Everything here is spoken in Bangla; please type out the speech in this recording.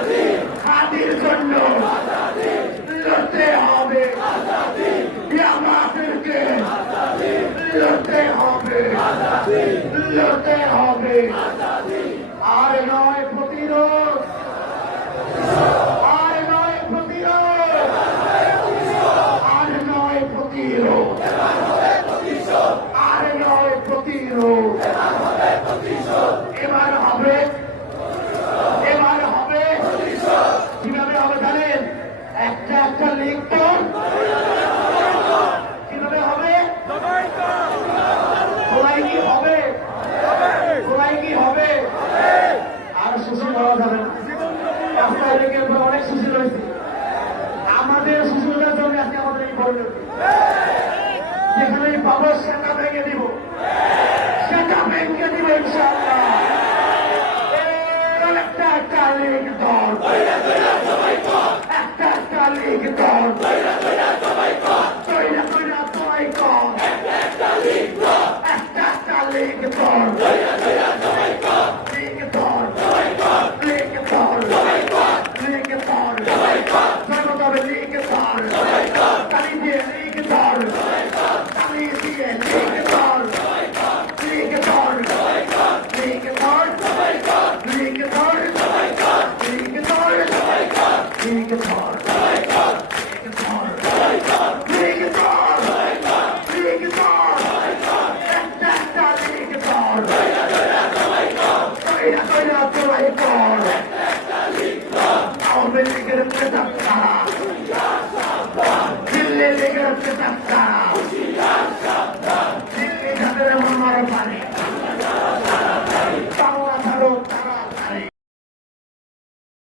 স্বাধীর জন্য লড়তে হবে আমাদেরকে লড়তে হবে লড়তে হবে আর নয় প্রতিরোধ, আর নয় প্রতিরোধ, আর নয় প্রতিরোধ, আর নয় প্রতিরোধ। এবার হবে এবার হবে কীভাবে হবে জানেন একটা একটা লিঙ্কন কীভাবে হবে খোলাই কি হবে খোলাই কি হবে আর সুশীল হওয়া যাবে না রাস্তায় লেগে আমরা অনেক সুশীল হয়েছে আমাদের সুশীলতার জন্য আজকে আমাদের এই পরিণতি যেখানেই পাবো সেটা ভেঙে দিব। সেটা ভেঙে দিব ইনশাআল্লাহ। একটা একটা লিগ দল। একটা একটা লিগ দল একটা একটা লিগ দল। से सकता दिल्ली लेकर